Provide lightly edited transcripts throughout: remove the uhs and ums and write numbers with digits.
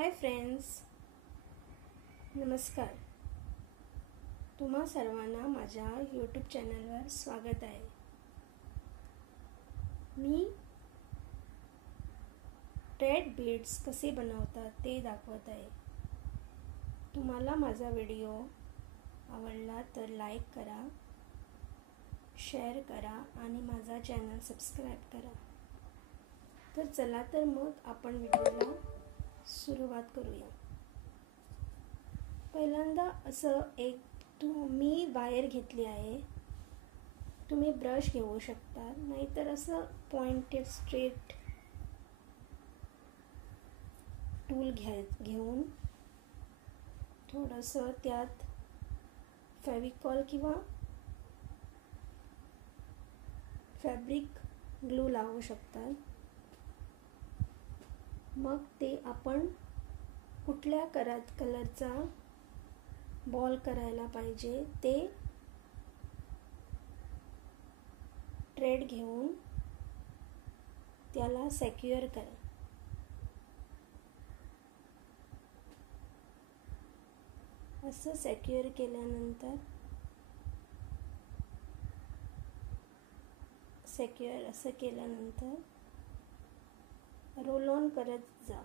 Hi friends, नमस्कार. तुम्हा सर्वांना माझ्या यूट्यूब चॅनलवर स्वागत आहे. मी थ्रेड बीड्स कसे बनवतात ते दाखवत आहे. तुम्हाला माझा व्हिडिओ आवडला तर लाईक करा, शेअर करा आणि माझा चॅनल सबस्क्राईब करा. तर चला तर मग आपण व्हिडिओला सुरुवात करूया. पहिल्यांदा असं मी वायर घेतली आहे. तुम्ही ब्रश घेऊ शकता, नाहीतर असं पॉइंटेड स्ट्रेट टूल घेऊन थोडंसं त्यात फेविकॉल किंवा फॅब्रिक ग्लू लावू शकता. मग ते आपण कुठल्या कलरचा बॉल करायला पाहिजे ते थ्रेड घेऊन त्याला सेक्युअर करा. असं सेक्युअर केल्यानंतर रोल ऑन करत जा.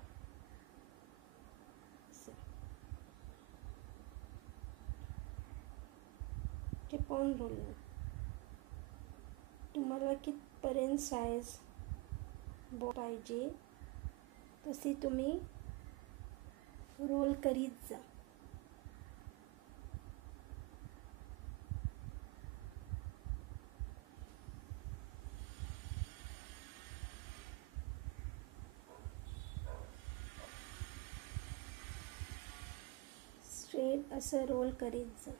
Keep on rolling. तुम्हाला कितपर्यंत साईज पाहिजे तशी तुम्ही रोल करीत जा. स्ट्रेट असं रोल करीत जा.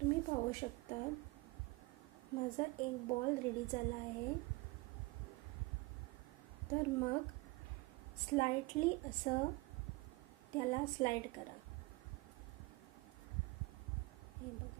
तुम्ही पाहू शकता माझा एक बॉल रेडी झाला आहे. तर मग स्लाइटली असं त्याला स्लाइड करा. हे बघा.